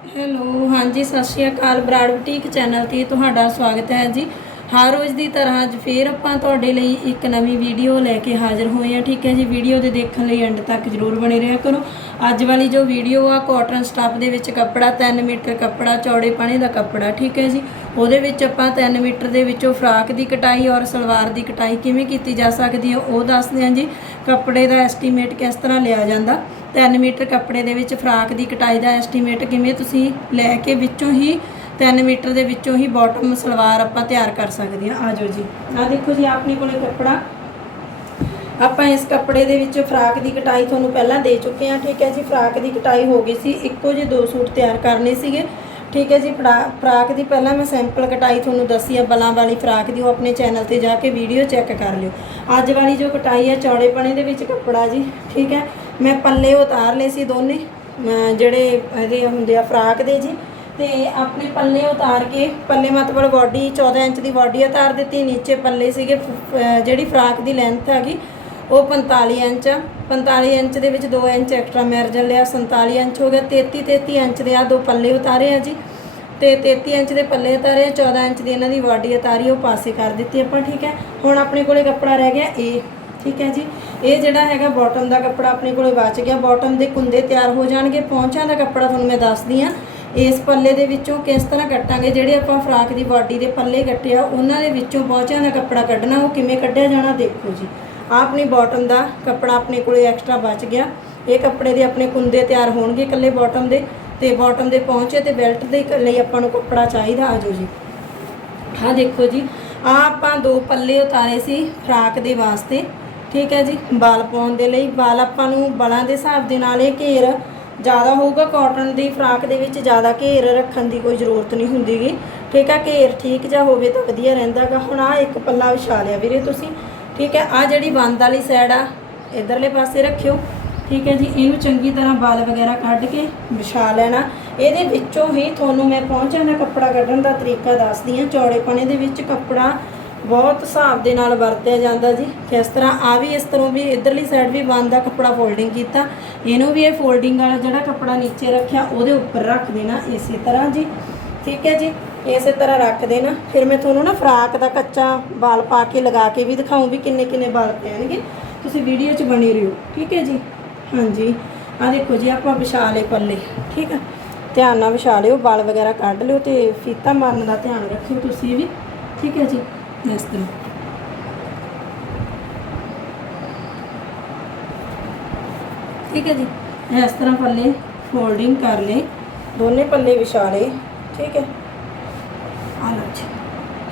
Hello ਹਾਂਜੀ ਸਤਿ ਸ਼੍ਰੀ ਅਕਾਲ ਬਰਾੜ ਬੁਟੀਕ ਚੈਨਲ ਤੇ ਤੁਹਾਡਾ ਸਵਾਗਤ ਹੈ ਜੀ। ਹਰ ਰੋਜ਼ ਦੀ ਤਰ੍ਹਾਂ ਅੱਜ ਫੇਰ ਆਪਾਂ ਤੁਹਾਡੇ ਲਈ ਇੱਕ ਨਵੀਂ ਵੀਡੀਓ ਲੈ ਕੇ ਹਾਜ਼ਰ ਹੋਏ ਹਾਂ। ਠੀਕ ਹੈ ਜੀ, ਵੀਡੀਓ ਦੇ ਦੇਖਣ ਲਈ ਐਂਡ ਤੱਕ ਜਰੂਰ ਬਣੇ ਰਿਹਾ ਕਰੋ। ਅੱਜ ਵਾਲੀ ਜੋ ਵੀਡੀਓ ਆ ਕਾਟਨ ਸਟੱਫ ਦੇ ਵਿੱਚ ਕੱਪੜਾ 3 ਮੀਟਰ ਕੱਪੜਾ, ਚੌੜੇ ਪਾਣੇ ਦਾ ਕੱਪੜਾ, ਠੀਕ ਹੈ ਜੀ। ਉਹਦੇ ਵਿੱਚ ਆਪਾਂ 3 ਮੀਟਰ ਦੇ ਵਿੱਚੋਂ ਫਰਾਕ ਦੀ ਕਟਾਈ ਔਰ ਸਲਵਾਰ ਦੀ ਕਟਾਈ ਕਿਵੇਂ ਕੀਤੀ ਜਾ ਸਕਦੀ ਹੈ, ਉਹ ਦੱਸਦੇ ਹਾਂ ਜੀ। ਕੱਪੜੇ ਦਾ ਐਸਟੀਮੇਟ ਕਿਸ ਤਰ੍ਹਾਂ ਲਿਆ ਜਾਂਦਾ? 3 ਮੀਟਰ ਕੱਪੜੇ ਦੇ ਵਿੱਚ ਫਰਾਕ ਦੀ ਕਟਾਈ ਦਾ ਐਸਟੀਮੇਟ ਕਿਵੇਂ ਤੁਸੀਂ ਲੈ ਕੇ ਵਿੱਚੋਂ ਹੀ 3 ਮੀਟਰ ਦੇ ਵਿੱਚੋਂ ਹੀ ਬਾਟਮ ਸਲਵਾਰ ਆਪਾਂ ਤਿਆਰ ਕਰ ਸਕਦੇ ਹਾਂ। ਆ ਜਾਓ ਜੀ। ਆ ਦੇਖੋ ਜੀ, ਆਪਣੇ ਕੋਲੇ ਕੱਪੜਾ। ਆਪਾਂ ਇਸ ਕੱਪੜੇ ਦੇ ਵਿੱਚ ਫਰਾਕ ਦੀ ਕਟਾਈ ਤੁਹਾਨੂੰ ਪਹਿਲਾਂ ਦੇ ਚੁੱਕੇ ਹਾਂ, ਠੀਕ ਹੈ ਜੀ। ਫਰਾਕ ਦੀ ਕਟਾਈ ਹੋ ਗਈ ਸੀ। ਇੱਕੋ ਜਿਹੇ ਦੋ ਸੂਟ ਤਿਆਰ ਕਰਨੇ ਸੀਗੇ। ਠੀਕ ਹੈ ਜੀ, ਫਰਾ- ਫਰਾਕ ਦੀ ਪਹਿਲਾਂ ਮੈਂ ਸੈਂਪਲ ਕਟਾਈ ਤੁਹਾਨੂੰ ਦੱਸੀ ਆ, ਬਲਾਂ ਵਾਲੀ ਫਰਾਕ ਦੀ, ਉਹ ਆਪਣੇ ਚੈਨਲ ਤੇ ਜਾ ਕੇ ਵੀਡੀਓ ਚੈੱਕ ਕਰ ਲਿਓ। ਅੱਜ ਵਾਲੀ ਜੋ ਕਟਾਈ ਹੈ ਚੌੜੇ ਪਣੇ ਦੇ ਵਿੱਚ ਕੱਪੜਾ ਜੀ, ਠੀਕ ਹੈ। ਮੈਂ ਪੱਲੇ ਉਤਾਰ ਲਏ ਸੀ ਦੋਨੇ ਜਿਹੜੇ ਇਹਦੇ ਹੁੰਦੇ ਆ ਫਰਾਕ ਦੇ ਜੀ। ਤੇ ਆਪਣੇ ਪੱਲੇ ਉਤਾਰ ਕੇ, ਪੱਲੇ ਮਤਲਬ ਬਾਡੀ 14 ਇੰਚ ਦੀ ਬਾਡੀ ਉਤਾਰ ਦਿੱਤੀ, ਨੀਚੇ ਪੱਲੇ ਸੀਗੇ ਫ- ਜਿਹੜੀ ਫਰਾਕ ਦੀ ਲੈਂਥ ਹੈਗੀ, ਉਹ 45 ਇੰਚ ਆ 45 ਇੰਚ ਦੇ ਵਿੱਚ 2 ਇੰਚ ਐਕਸਟਰਾ ਮਾਰਜਨ ਲਿਆ 47 ਇੰਚ ਹੋ ਗਿਆ 33 33 ਇੰਚ ਦੇ ਆ ਦੋ ਪੱਲੇ ਉਤਾਰੇ ਆ ਜੀ। ਤੇ 33 ਇੰਚ ਦੇ ਪੱਲੇ ਉਤਾਰੇ ਆ 14 ਇੰਚ ਦੀ ਇਹਨਾਂ ਦੀ ਬਾਡੀ ਉਤਾਰੀ, ਉਹ ਪਾਸੇ ਕਰ ਦਿੱਤੀ ਆਪਾਂ, ਠੀਕ ਹੈ? ਹੁਣ ਆਪਣੇ ਕੋਲੇ ਕੱਪੜਾ ਰਹਿ ਗਿਆ ਏ ਠੀਕ ਹੈ ਜੀ? ਇਹ ਜਿਹੜਾ ਹੈਗਾ ਬਾਟਮ ਦਾ ਕੱਪੜਾ ਆਪਣੇ ਕੋਲੇ ਬਚ ਗਿਆ ਬਾਟਮ ਦੇ ਕੁੰਦੇ ਤਿਆਰ ਹੋ ਜਾਣਗੇ, ਪੌਂਚਾਂ ਦਾ ਕੱਪੜਾ ਤੁਹਾਨੂੰ ਮੈਂ ਦੱਸਦੀ ਆ ਇਸ ਪੱਲੇ ਦੇ ਵਿੱਚੋਂ ਕਿਸ ਤਰ੍ਹਾਂ ਕੱਟਾਂਗੇ? ਜਿਹੜੇ ਆਪਾਂ ਫਰਾਕ ਦੀ ਬਾਡੀ ਦੇ ਪੱਲੇ ਕੱਟੇ ਆ, ਉਹਨਾਂ ਦੇ ਵਿੱਚੋਂ ਪੌਂਚਾਂ ਦਾ ਕੱਪੜਾ ਕੱਢਣਾ, ਉਹ ਕਿਵੇਂ ਕੱਢਿਆ ਜਾਣਾ ਦੇਖੋ ਜੀ। ਆਹ ਆਪਣੀ ਬਾਟਮ ਦਾ ਕੱਪੜਾ ਆਪਣੇ ਕੋਲੇ ਐਕਸਟਰਾ ਬਚ ਗਿਆ। ਇਹ ਕੱਪੜੇ ਦੇ ਆਪਣੇ ਕੁੰਦੇ ਤਿਆਰ ਹੋਣਗੇ ਇਕੱਲੇ ਬਾਟਮ ਦੇ। ਤੇ ਬਾਟਮ ਦੇ ਪਹੁੰਚੇ ਤੇ ਬੈਲਟ ਦੇ ਲਈ ਆਪਾਂ ਨੂੰ ਕੱਪੜਾ ਚਾਹੀਦਾ ਆਜੋ ਜੀ। ਆਹ ਦੇਖੋ ਜੀ ਆ ਆਪਾਂ ਦੋ ਪੱਲੇ ਉਤਾਰੇ ਸੀ ਫਰਾਕ ਦੇ ਵਾਸਤੇ। ਠੀਕ ਹੈ ਜੀ ਬਾਲ ਪਾਉਣ ਦੇ ਲਈ। ਬਾਲ ਆਪਾਂ ਨੂੰ ਬਲਾਂ ਦੇ ਹਿਸਾਬ ਦੇ ਨਾਲ ਇਹ ਘੇਰ ਜ਼ਿਆਦਾ ਹੋਊਗਾ ਕਾਟਨ ਦੀ ਫਰਾਕ ਦੇ ਵਿੱਚ ਜ਼ਿਆਦਾ ਘੇਰ ਰੱਖਣ ਦੀ ਕੋਈ ਜ਼ਰੂਰਤ ਨਹੀਂ ਹੁੰਦੀਗੀ। ਠੀਕ ਹੈ ਘੇਰ ਠੀਕ ਜਿਹਾ ਹੋਵੇ ਤਾਂ ਵਧੀਆ ਰਹਿੰਦਾਗਾ। ਹੁਣ ਆ ਇੱਕ ਪੱਲਾ ਵਿਛਾ ਲਿਆ ਵੀਰੇ ਤੁਸੀਂ। ਠੀਕ ਹੈ ਆ ਜਿਹੜੀ ਬੰਦ ਵਾਲੀ ਸਾਈਡ ਆ, ਇਧਰਲੇ ਪਾਸੇ ਰੱਖਿਓ। ਠੀਕ ਹੈ ਜੀ, ਇਹਨੂੰ ਚੰਗੀ ਤਰ੍ਹਾਂ ਬਾਲ ਵਗੈਰਾ ਕੱਢ ਕੇ ਵਿਛਾ ਲੈਣਾ। ਇਹਦੇ ਵਿੱਚੋਂ ਹੀ ਤੁਹਾਨੂੰ ਮੈਂ ਪਹੁੰਚਾਂ ਦਾ ਕੱਪੜਾ ਕੱਢਣ ਦਾ ਤਰੀਕਾ ਦੱਸਦੀ ਹਾਂ ਚੌੜੇਪਣੇ ਦੇ ਵਿੱਚ ਕੱਪੜਾ ਬਹੁਤ ਹਿਸਾਬ ਦੇ ਨਾਲ ਵਰਤਿਆ ਜਾਂਦਾ ਜੀ। ਕਿਸ ਤਰ੍ਹਾਂ ਆ ਵੀ ਇਸ ਤਰ੍ਹਾਂ ਵੀ ਇਧਰਲੀ ਸਾਈਡ ਵੀ ਬੰਦ ਦਾ ਕੱਪੜਾ ਫੋਲਡਿੰਗ ਕੀਤਾ। ਇਹਨੂੰ ਵੀ ਇਹ ਫੋਲਡਿੰਗ ਵਾਲਾ ਜਿਹੜਾ ਕੱਪੜਾ ਨੀਚੇ ਰੱਖਿਆ, ਉਹਦੇ ਉੱਪਰ ਰੱਖ ਦੇਣਾ ਇਸੇ ਤਰ੍ਹਾਂ ਜੀ। ਠੀਕ ਹੈ ਜੀ? ਇਸੇ ਤਰ੍ਹਾਂ ਰੱਖ ਦੇਣਾ। ਫਿਰ ਮੈਂ ਤੁਹਾਨੂੰ ਨਾ ਫਰਾਕ ਦਾ ਕੱਚਾ ਵਾਲ ਪਾ ਕੇ ਲਗਾ ਕੇ ਵੀ ਦਿਖਾਉਂ ਵੀ ਕਿੰਨੇ ਕਿੰਨੇ ਵਾਲ ਪੈਣਗੇ। ਤੁਸੀਂ ਵੀਡੀਓ 'ਚ ਬਣੇ ਰਹੋ। ਠੀਕ ਹੈ ਜੀ? ਹਾਂਜੀ। ਆ ਦੇਖੋ ਜੀ, ਆਪਾਂ ਵਿਛਾ ਲਏ ਪੱਲੇ। ਠੀਕ ਹੈ ਧਿਆਨ ਨਾਲ ਵਿਛਾ ਲਿਓ, ਵਾਲ ਵਗੈਰਾ ਕੱਢ ਲਿਓ ਤੇ ਫੀਤਾ ਮਾਰਨ ਦਾ ਧਿਆਨ ਰੱਖਿਓ ਤੁਸੀਂ ਵੀ। ਠੀਕ ਹੈ ਜੀ? ਇਸ ਤਰ੍ਹਾਂ ਠੀਕ ਹੈ ਜੀ। ਇਸ ਤਰ੍ਹਾਂ ਪੱਲੇ ਫੋਲਡਿੰਗ ਕਰ ਲਏ। ਦੋਨੇ ਪੱਲੇ ਵਿਛਾ ਲਏ ਠੀਕ ਹੈ। ਆ ਲਓ ਜੀ।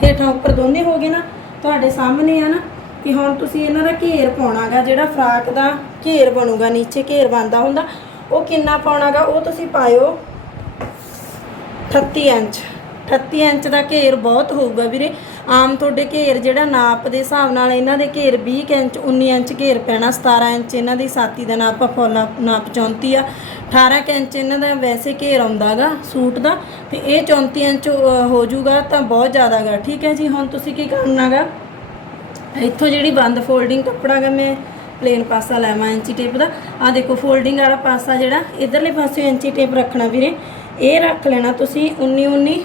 ਹੇਠਾਂ ਉੱਪਰ ਦੋਨੇ ਹੋ ਗਏ ਨਾ ਤੁਹਾਡੇ ਸਾਹਮਣੇ ਆ ਨਾ ਕਿ ਹੁਣ ਤੁਸੀਂ ਇਹਨਾਂ ਦਾ ਘੇਰ ਪਾਉਣਾਗਾ ਜਿਹੜਾ ਫਰਾਕ ਦਾ ਘੇਰ ਬਣੂਗਾ ਨੀਚੇ ਘੇਰ ਬਣਦਾ ਹੁੰਦਾ ਉਹ ਕਿੰਨਾ ਪਾਉਣਾਗਾ ਉਹ ਤੁਸੀਂ ਪਾਇਓ 38 ਇੰਚ। 38 ਇੰਚ ਦਾ ਘੇਰ ਬਹੁਤ ਹੋਊਗਾ ਵੀਰੇ। ਆਮ ਤੁਹਾਡੇ ਘੇਰ ਜਿਹੜਾ ਨਾਪ ਦੇ ਹਿਸਾਬ ਨਾਲ ਇਹਨਾਂ ਦੇ ਘੇਰ 20 ਕੁ ਇੰਚ 19 ਇੰਚ ਘੇਰ ਪੈਣਾ 17 ਇੰਚ ਇਹਨਾਂ ਦੀ ਸਾਤੀ ਦਾ ਨਾਪ ਫੋਲਾ ਨਾਪ 34 ਆ। 18 ਕੁ ਇੰਚ ਇਹਨਾਂ ਦਾ ਵੈਸੇ ਘੇਰ ਆਉਂਦਾਗਾ ਸੂਟ ਦਾ ਤੇ ਇਹ 34 ਇੰਚ ਅ, ਹੋ ਜਾਊਗਾ ਤਾਂ ਬਹੁਤ ਜ਼ਿਆਦਾਗਾ ਠੀਕ ਹੈ ਜੀ ਹੁਣ ਤੁਸੀਂ ਕੀ ਕਰਨਾਗਾ ਇੱਥੋਂ ਜਿਹੜੀ ਬੰਦ ਫੋਲਡਿੰਗ ਕੱਪੜਾ ਗਾ ਮੈਂ ਪਲੇਨ ਪਾਸਾ ਲੈਵਾਂ ਇੰਚੀ ਟੇਪ ਦਾ। ਆ ਦੇਖੋ ਫੋਲਡਿੰਗ ਵਾਲਾ ਪਾਸਾ ਜਿਹੜਾ ਇਧਰਲੇ ਪਾਸੇ ਇੰਚੀ ਟੇਪ ਰੱਖਣਾ ਵੀਰੇ। ਇਹ ਰੱਖ ਲੈਣਾ ਤੁਸੀਂ 19 19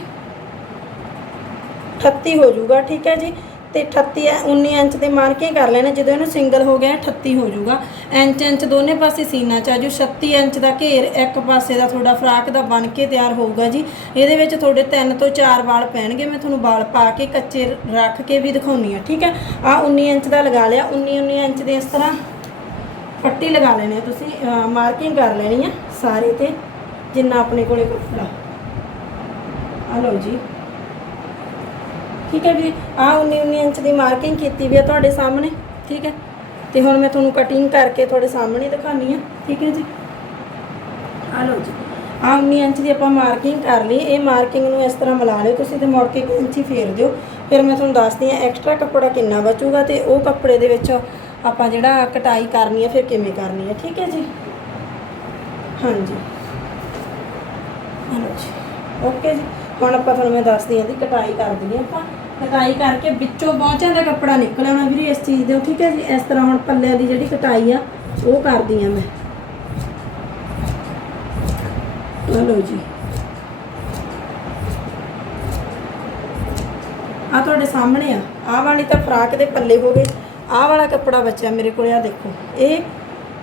38 ਹੋ ਜਾਊਗਾ, ਠੀਕ ਹੈ ਜੀ? ਤੇ 38 ਐ- 19 ਇੰਚ ਤੇ ਮਾਰਕਿੰਗ ਕਰ ਲੈਣਾ, ਜਦੋਂ ਇਹਨੂੰ ਸਿੰਗਲ ਹੋ ਗਿਆ 38 ਹੋ ਜਾਊਗਾ। ਇੰਚ ਇੰਚ ਦੋਨੇ ਪਾਸੇ ਸੀਨਾ ਚ ਆ ਚਾਜੂ 36 ਇੰਚ ਦਾ ਘੇਰ ਇੱਕ ਪਾਸੇ ਦਾ ਤੁਹਾਡਾ ਫਰਾਕ ਦਾ ਬਣ ਕੇ ਤਿਆਰ ਹੋਊਗਾ ਜੀ। ਇਹਦੇ ਵਿੱਚ ਤੁਹਾਡੇ 3 ਤੋਂ 4 ਵਾਲ ਪੈਣਗੇ, ਮੈਂ ਤੁਹਾਨੂੰ ਵਾਲ ਪਾ ਕੇ ਕੱਚੇ ਰੱਖ ਕੇ ਵੀ ਦਿਖਾਉਣੀ ਆ, ਠੀਕ ਹੈ? ਆ 19 ਇੰਚ ਦਾ ਲਗਾ ਲਿਆ 19 19 ਇੰਚ ਦੇ ਇਸ ਤਰ੍ਹਾਂ ਪੱਟੀ ਲਗਾ ਲੈਣੀ ਆ ਤੁਸੀਂ ਮਾਰਕਿੰਗ ਕਰ ਲੈਣੀ ਆ ਸਾਰੇ ਤੇ, ਜਿੰਨਾ ਆਪਣੇ ਕੋਲੇ ਕੱਪੜਾ। ਆ ਲਓ ਜੀ। ਠੀਕ ਹੈ ਵੀ ਆ 19 19 ਇੰਚ ਦੀ ਮਾਰਕਿੰਗ ਕੀਤੀ ਵੀ ਆ ਤੁਹਾਡੇ ਸਾਹਮਣੇ ਠੀਕ ਹੈ? ਤੇ ਹੁਣ ਮੈਂ ਤੁਹਾਨੂੰ ਕਟਿੰਗ ਕਰਕੇ ਤੁਹਾਡੇ ਸਾਹਮਣੇ ਦਿਖਾਣੀ ਆ ਠੀਕ ਹੈ ਜੀ? ਆ ਲਓ ਜੀ। ਆ 19 ਇੰਚ ਦੀ ਆਪਾਂ ਮਾਰਕਿੰਗ ਕਰ ਲਈ ਇਹ ਮਾਰਕਿੰਗ ਨੂੰ ਇਸ ਤਰ੍ਹਾਂ ਮਿਲਾ ਲਿਓ ਤੁਸੀਂ ਤੇ ਮੁੜ ਕੇ ਇੰਚੀ ਫੇਰ ਦਿਓ। ਫਿਰ ਮੈਂ ਤੁਹਾਨੂੰ ਦੱਸਦੀ ਆ ਐਕਸਟਰਾ ਕੱਪੜਾ ਕਿੰਨਾ ਬਚੂਗਾ ਤੇ ਉਹ ਕੱਪੜੇ ਦੇ ਵਿੱਚ ਆਪਾਂ ਜਿਹੜਾ ਕਟਾਈ ਕਰਨੀ ਹੈ ਫਿਰ ਕਿਵੇਂ ਕਰਨੀ ਹੈ ਠੀਕ ਹੈ ਜੀ? ਹਾਂਜੀ। ਹਲੋ ਜੀ। ਓਕੇ ਜੀ। ਹੁਣ ਆਪਾਂ ਤੁਹਾਨੂੰ ਮੈਂ ਦੱਸਦੀ ਹਾਂ ਦੀ ਕਟਾਈ ਕਰ ਹਾਂ ਆਪਾਂ। ਕਟਾਈ ਕਰਕੇ ਵਿੱਚੋਂ ਬਾਹਾਂ ਦਾ ਕੱਪੜਾ ਨਿਕਲ ਵੀਰੇ ਇਸ ਚੀਜ਼ ਦੇ। ਠੀਕ ਹੈ ਜੀ, ਇਸ ਤਰ੍ਹਾਂ ਹੁਣ ਪੱਲਿਆਂ ਦੀ ਜਿਹੜੀ ਕਟਾਈ ਆ, ਉਹ ਕਰਦੀ ਹਾਂ ਮੈਂ। ਲਓ ਜੀ। ਆ ਤੁਹਾਡੇ ਸਾਹਮਣੇ ਆ। ਆ ਵਾਲੀ ਤਾਂ ਫਰਾਕ ਦੇ ਪੱਲੇ ਹੋ ਗਏ। ਆ ਵਾਲਾ ਕੱਪੜਾ ਬਚਿਆ ਮੇਰੇ ਕੋਲ ਆ ਦੇਖੋ। ਇਹ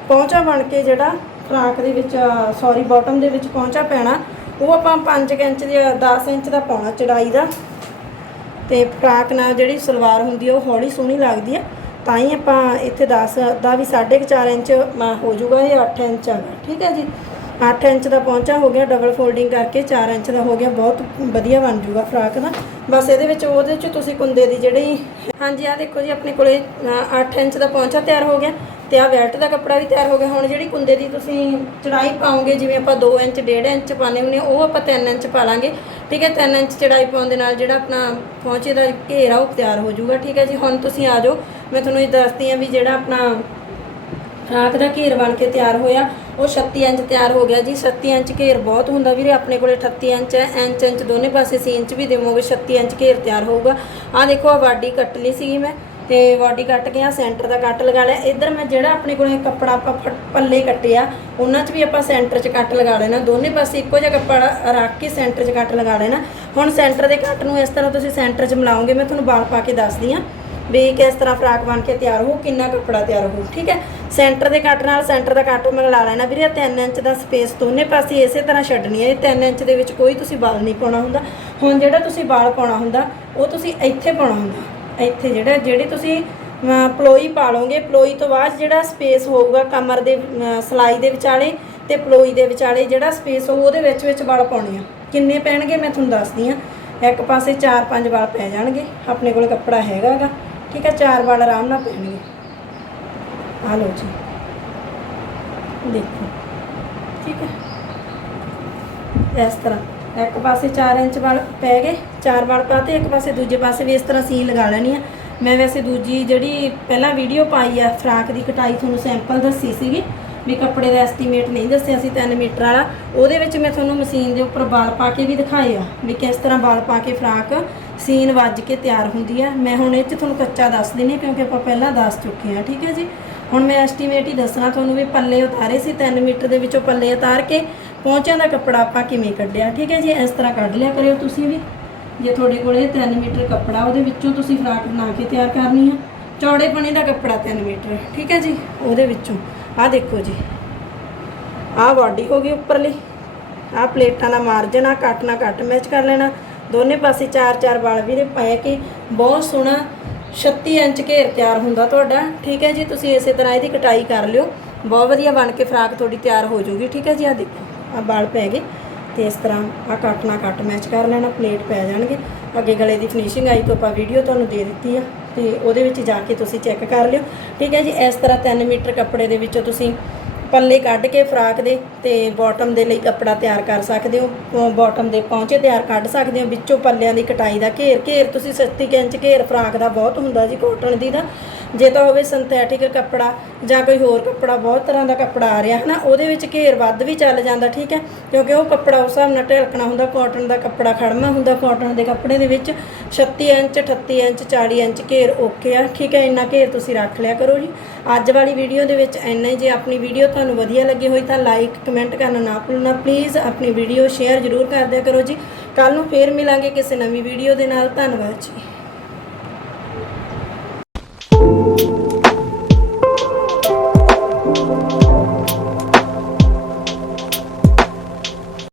ਪਹੁੰਚਾ ਬਣ ਕੇ ਜਿਹੜਾ ਫਰਾਕ ਦੇ ਵਿੱਚ ਸੌਰੀ ਬਾਟਮ ਦੇ ਵਿੱਚ ਪਹੁੰਚਾ ਪੈਣਾ। ਉਹ ਆਪਾਂ 5 ਇੰਚ ਦੀ 10 ਇੰਚ ਦਾ ਪਾਉਣਾ ਚੜਾਈ ਦਾ। ਤੇ ਫਰਾਕ ਨਾਲ ਜਿਹੜੀ ਸਲਵਾਰ ਹੁੰਦੀ ਆ, ਉਹ ਹੌਲੀ ਸੋਹਣੀ ਲੱਗਦੀ ਆ। ਤਾਂ ਹੀ ਆਪਾਂ ਇੱਥੇ 10 ਦਾ ਵੀ 4.5 ਇੰਚ ਹੋ ਜਾਊਗਾ ਇਹ 8 ਇੰਚ ਹੈਗਾ। ਠੀਕ ਹੈ ਜੀ? 8 ਇੰਚ ਦਾ ਪਹੁੰਚਾ ਹੋ ਗਿਆ ਡਬਲ ਫੋਲਡਿੰਗ ਕਰਕੇ 4 ਇੰਚ ਦਾ ਹੋ ਗਿਆ ਬਹੁਤ ਵਧੀਆ ਬਣ ਜੂਗਾ ਫਰਾਕ ਦਾ ਬਸ ਇਹਦੇ ਵਿੱਚ ਉਹਦੇ ਚ ਤੁਸੀਂ ਕੁੰਦੇ ਦੀ ਜਿਹੜੀ ਹਾਂਜੀ ਆ ਦੇਖੋ ਜੀ ਆਪਣੇ ਕੋਲੇ 8 ਇੰਚ ਦਾ ਪਹੁੰਚਾ ਤਿਆਰ ਹੋ ਗਿਆ ਤੇ ਆ ਵੈਲਟ ਦਾ ਕੱਪੜਾ ਵੀ ਤਿਆਰ ਹੋ ਗਿਆ। ਹੁਣ ਜਿਹੜੀ ਕੁੰਦੇ ਦੀ ਤੁਸੀਂ ਚੜਾਈ ਪਾਉਂਗੇ ਜਿਵੇਂ ਆਪਾਂ 2 ਇੰਚ 1.5 ਇੰਚ ਪਾਣੇ ਹੁੰਦੇ ਆ, ਉਹ ਆਪਾਂ 3 ਇੰਚ ਪਾ ਲਾਂਗੇ। ਠੀਕ ਹੈ 3 ਇੰਚ ਚੜਾਈ ਪਾਉਣ ਦੇ ਨਾਲ ਜਿਹੜਾ ਆਪਣਾ ਪਹੁੰਚੇ ਦਾ ਘੇਰਾ ਉਹ ਤਿਆਰ ਹੋ ਜਾਊਗਾ। ਠੀਕ ਹੈ ਜੀ ਹੁਣ ਤੁਸੀਂ ਆ ਜਾਓ। ਮੈਂ ਤੁਹਾਨੂੰ ਇਹ ਦੱਸਦੀ ਆ ਵੀ ਜਿਹੜਾ ਆਪਣਾ ਫਰਾਕ ਦਾ ਘੇਰ ਬਣ ਕੇ ਤਿਆਰ ਹੋਇਆ। ਉਹ 36 ਇੰਚ ਤਿਆਰ ਹੋ ਗਿਆ ਜੀ। 37 ਇੰਚ ਘੇਰ ਬਹੁਤ ਹੁੰਦਾ ਵੀਰੇ, ਆਪਣੇ ਕੋਲੇ 38 ਇੰਚ ਹੈ। ਇੰਚ ਇੰਚ ਦੋਨੇ ਪਾਸੇ ਸੀ ਇੰਚ ਵੀ ਦੇਵੋਗੇ 36 ਇੰਚ ਘੇਰ ਤਿਆਰ ਹੋਊਗਾ। ਆਹ ਦੇਖੋ ਆ ਵਾਡੀ ਕੱਟ ਲਈ ਸੀਗੀ ਮੈਂ ਤੇ ਵਾਡੀ ਕੱਟ ਕੇ ਆ ਸੈਂਟਰ ਦਾ ਕੱਟ ਲਗਾ ਲਿਆ। ਇੱਧਰ ਮੈਂ ਜਿਹੜਾ ਆਪਣੇ ਕੋਲੇ ਕੱਪੜਾ ਆਪਾਂ ਫ- ਪੱਲੇ ਕੱਟਿਆ, ਉਹਨਾਂ 'ਚ ਵੀ ਆਪਾਂ ਸੈਂਟਰ 'ਚ ਕੱਟ ਲਗਾ ਲੈਣਾ। ਦੋਨੇ ਪਾਸੇ ਇੱਕੋ ਜਿਹਾ ਕੱਪੜਾ ਰੱਖ ਕੇ ਸੈਂਟਰ 'ਚ ਕੱਟ ਲਗਾ ਲੈਣਾ। ਹੁਣ ਸੈਂਟਰ ਦੇ ਕੱਟ ਨੂੰ ਇਸ ਤਰ੍ਹਾਂ ਤੁਸੀਂ ਸੈਂਟਰ 'ਚ ਮਿਲਾਓਗੇ, ਮੈਂ ਤੁਹਾਨੂੰ ਬਾਲ ਪਾ ਕੇ ਦੱਸਦੀ ਹਾਂ। ਵੀ ਕਿਸ ਤਰ੍ਹਾਂ ਫਰਾਕ ਬਣ ਕੇ ਤਿਆਰ ਹੋ ਕਿੰਨਾ ਕੱਪੜਾ ਤਿਆਰ ਹੋ ਠੀਕ ਹੈ? ਸੈਂਟਰ ਦੇ ਕੱਟ ਨਾਲ ਸੈਂਟਰ ਦਾ ਕੱਟ ਮੈਂ ਲਾ ਲੈਣਾ ਵੀਰੇ 3 ਇੰਚ ਦਾ ਸਪੇਸ ਦੋਨੇ ਪਾਸੇ ਇਸੇ ਤਰ੍ਹਾਂ ਛੱਡਣੀ ਹੈ ਇਹ 3 ਇੰਚ ਦੇ ਵਿੱਚ ਕੋਈ ਤੁਸੀਂ ਬਾਲ ਨਹੀਂ ਪਾਉਣਾ ਹੁੰਦਾ। ਹੁਣ ਜਿਹੜਾ ਤੁਸੀਂ ਬਾਲ ਪਾਉਣਾ ਹੁੰਦਾ ਉਹ ਤੁਸੀਂ ਇੱਥੇ ਪਾਉਣਾ ਹੁੰਦਾ। ਇੱਥੇ ਜਿਹੜਾ ਜਿਹੜੀ ਤੁਸੀਂ ਪਲੋਈ ਪਾ ਲਓਗੇ ਪਲੋਈ ਤੋਂ ਬਾਅਦ ਜਿਹੜਾ ਸਪੇਸ ਹੋਊਗਾ ਕਮਰ ਦੇ ਅਮ, ਸਲਾਈ ਦੇ ਵਿਚਾਲੇ ਤੇ ਪਲੋਈ ਦੇ ਵਿਚਾਲੇ ਜਿਹੜਾ ਸਪੇਸ ਹੋਊ ਉਹਦੇ ਵਿੱਚ ਵਿੱਚ ਵਾਲ ਪਾਉਣੇ ਆ। ਕਿੰਨੇ ਪੈਣਗੇ ਮੈਂ ਤੁਹਾਨੂੰ ਦੱਸਦੀ ਆ ਇੱਕ ਪਾਸੇ 4-5 ਵਾਲ ਪੈ ਜਾਣਗੇ ਆਪਣੇ ਕੋਲ ਕੱਪੜਾ ਹੈਗਾਗਾ। ਠੀਕ ਹੈ, ਚਾਰ ਵਾਲ ਆਰਾਮ ਨਾਲ ਪੈਣਗੇ। ਆ ਲਓ ਜੀ। ਦੇਖੋ। ਠੀਕ ਹੈ। ਇਸ ਤਰ੍ਹਾਂ। ਇੱਕ ਪਾਸੇ 4 ਇੰਚ ਵਾਲ ਪੈ ਗਏ, ਚਾਰ ਵਾਲ ਪਾਤੇ, ਇੱਕ ਪਾਸੇ ਦੂਜੇ ਪਾਸੇ ਵੀ ਇਸ ਤਰ੍ਹਾਂ ਸੀਨ ਲਗਾ ਲੈਣੀ ਆ। ਮੈਂ ਵੈਸੇ ਦੂਜੀ ਜਿਹੜੀ ਪਹਿਲਾਂ ਵੀਡੀਓ ਪਾਈ ਆ, ਫਰਾਕ ਦੀ ਕਟਾਈ ਤੁਹਾਨੂੰ ਸੈਂਪਲ ਦੱਸੀ ਸੀਗੀ। ਵੀ ਕੱਪੜੇ ਦਾ ਐਸਟੀਮੇਟ ਨਹੀਂ ਦੱਸਿਆ ਸੀ 3 ਮੀਟਰ ਵਾਲਾ। ਉਹਦੇ ਵਿੱਚ ਮੈਂ ਤੁਹਾਨੂੰ ਮਸ਼ੀਨ ਦੇ ਉੱਪਰ ਬਾਲ ਪਾ ਕੇ ਵੀ ਦਿਖਾਏ ਆ ਵੀ ਕਿਸ ਤਰ੍ਹਾਂ ਬਾਲ ਪਾ ਕੇ ਫਰਾਕ ਸੀਨ ਵੱਜ ਕੇ ਤਿਆਰ ਹੁੰਦੀ ਆ। ਮੈਂ ਹੁਣ ਇਹ 'ਚ ਤੁਹਾਨੂੰ ਕੱਚਾ ਦੱਸ ਦਿੰਦੀ ਹਾਂ ਕਿਉਂਕਿ ਆਪਾਂ ਪਹਿਲਾਂ ਦੱਸ ਚੁੱਕੇ ਆ ਠੀਕ ਹੈ ਜੀ? ਹੁਣ ਮੈਂ ਐਸਟੀਮੇਟ ਹੀ ਦੱਸਣਾ ਤੁਹਾਨੂੰ ਵੀ ਪੱਲੇ ਉਤਾਰੇ ਸੀ 3 ਮੀਟਰ ਦੇ ਵਿੱਚੋਂ ਪੱਲੇ ਉਤਾਰ ਕੇ ਪਹੁੰਚਿਆਂ ਦਾ ਕੱਪੜਾ ਆਪਾਂ ਕਿਵੇਂ ਕੱਢਿਆ, ਠੀਕ ਹੈ ਜੀ? ਇਸ ਤਰ੍ਹਾਂ ਕੱਢ ਲਿਆ ਕਰਿਓ ਤੁਸੀਂ ਵੀ। ਜੇ ਤੁਹਾਡੇ ਕੋਲੇ 3 ਮੀਟਰ ਕੱਪੜਾ, ਉਹਦੇ ਵਿੱਚੋਂ ਤੁਸੀਂ ਫਰਾਕ ਬਣਾ ਕੇ ਤਿਆਰ ਕਰਨੀ ਆ। ਚੌੜੇ ਪਣੇ ਦਾ ਕੱਪੜਾ 3 ਮੀਟਰ, ਠੀਕ ਹੈ ਜੀ? ਉਹਦੇ ਵਿੱਚੋਂ। ਆਹ ਦੇਖੋ ਜੀ। ਆਹ ਬਾਡੀ ਹੋ ਗਈ ਉੱਪਰਲੀ। ਆਹ ਪਲੇਟਾਂ ਦਾ ਮਾਰਜਨ ਆ ਕੱਟ ਨਾ ਕੱਟ ਮੈਚ ਕਰ ਲੈਣਾ। ਦੋਨੇ ਪਾਸੇ ਚਾਰ ਚਾਰ ਵਾਲ ਵੀਰੇ ਪਏ ਕੇ ਬਹੁਤ ਸੋਹਣਾ 36 ਇੰਚ ਘੇਰ ਤਿਆਰ ਹੁੰਦਾ ਤੁਹਾਡਾ। ਠੀਕ ਹੈ ਜੀ, ਤੁਸੀਂ ਇਸੇ ਤਰ੍ਹਾਂ ਇਹਦੀ ਕਟਾਈ ਕਰ ਲਿਓ। ਬਹੁਤ ਵਧੀਆ ਬਣ ਕੇ ਫਰਾਕ ਤੁਹਾਡੀ ਤਿਆਰ ਹੋ ਜਾਊਗੀ। ਠੀਕ ਹੈ ਜੀ ਆ ਦੇਖੋ ਆ ਵਾਲ ਪੈ ਗਏ। ਤੇ ਇਸ ਤਰ੍ਹਾਂ ਆ ਕੱਟ ਨਾ ਕੱਟ ਮੈਚ ਕਰ ਲੈਣਾ। ਪਲੇਟ ਪੈ ਜਾਣਗੇ। ਅੱਗੇ ਗਲੇ ਦੀ ਫਿਨਿਸ਼ਿੰਗ ਆਈ ਤੋਂ ਆਪਾਂ ਵੀਡੀਓ ਤੁਹਾਨੂੰ ਦੇ ਦਿੱਤੀ ਆ। ਤੇ ਉਹਦੇ ਵਿੱਚ ਜਾ ਕੇ ਤੁਸੀਂ ਚੈੱਕ ਕਰ ਲਿਓ। ਠੀਕ ਹੈ ਜੀ, ਇਸ ਤਰ੍ਹਾਂ 3 ਮੀਟਰ ਕੱਪੜੇ ਦੇ ਵਿੱਚੋਂ ਤੁਸੀਂ ਪੱਲੇ ਕੱਢ ਕੇ ਫਰਾਕ ਦੇ ਤੇ ਬਾਟਮ ਦੇ ਲਈ ਕੱਪੜਾ ਤਿਆਰ ਕਰ ਸਕਦੇ ਹੋ। ਬਾਟਮ ਦੇ ਪਹੁੰਚੇ ਤਿਆਰ ਕੱਢ ਸਕਦੇ ਹੋ। ਵਿੱਚੋਂ ਪੱਲਿਆਂ ਦੀ ਕਟਾਈ ਦਾ ਘੇਰ। ਘੇਰ ਤੁਸੀਂ 37 ਇੰਚ ਘੇਰ ਫਰਾਕ ਦਾ ਬਹੁਤ ਹੁੰਦਾ ਜੀ ਕੋਟਨ ਦੀ ਦਾ। ਜੇ ਤਾਂ ਹੋਵੇ ਸਿੰਥੈਟਿਕ ਕੱਪੜਾ ਜਾਂ ਕੋਈ ਹੋਰ ਕੱਪੜਾ, ਬਹੁਤ ਤਰ੍ਹਾਂ ਦਾ ਕੱਪੜਾ ਆ ਰਿਹਾ, ਹਨਾ? ਉਹਦੇ ਵਿੱਚ ਘੇਰ ਵੱਧ ਵੀ ਚੱਲ ਜਾਂਦਾ, ਠੀਕ ਹੈ? ਕਿਉਂਕਿ ਉਹ ਕੱਪੜਾ ਉਸ ਹਿਸਾਬ ਨਾਲ ਢਲਕਣਾ ਹੁੰਦਾ ਕਾਟਨ ਦਾ ਕੱਪੜਾ ਖੜਮਾ ਹੁੰਦਾ ਕਾਟਨ ਦੇ ਕੱਪੜੇ ਦੇ ਵਿੱਚ 36 ਇੰਚ 38 ਇੰਚ 40 ਇੰਚ ਘੇਰ ਓਕੇ ਆ, ਠੀਕ ਹੈ? ਇੰਨਾ ਘੇਰ ਤੁਸੀਂ ਰੱਖ ਲਿਆ ਕਰੋ ਜੀ। ਅੱਜ ਵਾਲੀ ਵੀਡੀਓ ਦੇ ਵਿੱਚ ਇੰਨਾ ਹੀ, ਜੇ ਆਪਣੀ ਵੀਡੀਓ ਤੁਹਾਨੂੰ ਵਧੀਆ ਲੱਗੀ ਹੋਈ ਤਾਂ ਲਾਈਕ ਕਮੈਂਟ ਕਰਨਾ ਨਾ ਭੁੱਲਣਾ ਪਲੀਜ਼ ਆਪਣੀ ਵੀਡੀਓ ਸ਼ੇਅਰ ਜ਼ਰੂਰ ਕਰ ਦਿਆ ਕਰੋ ਜੀ। ਕੱਲ ਨੂੰ ਫੇਰ ਮਿਲਾਂਗੇ ਕਿਸੇ ਨਵੀਂ ਵੀਡੀਓ ਦੇ ਨਾਲ, ਧੰਨਵਾਦ ਜੀ।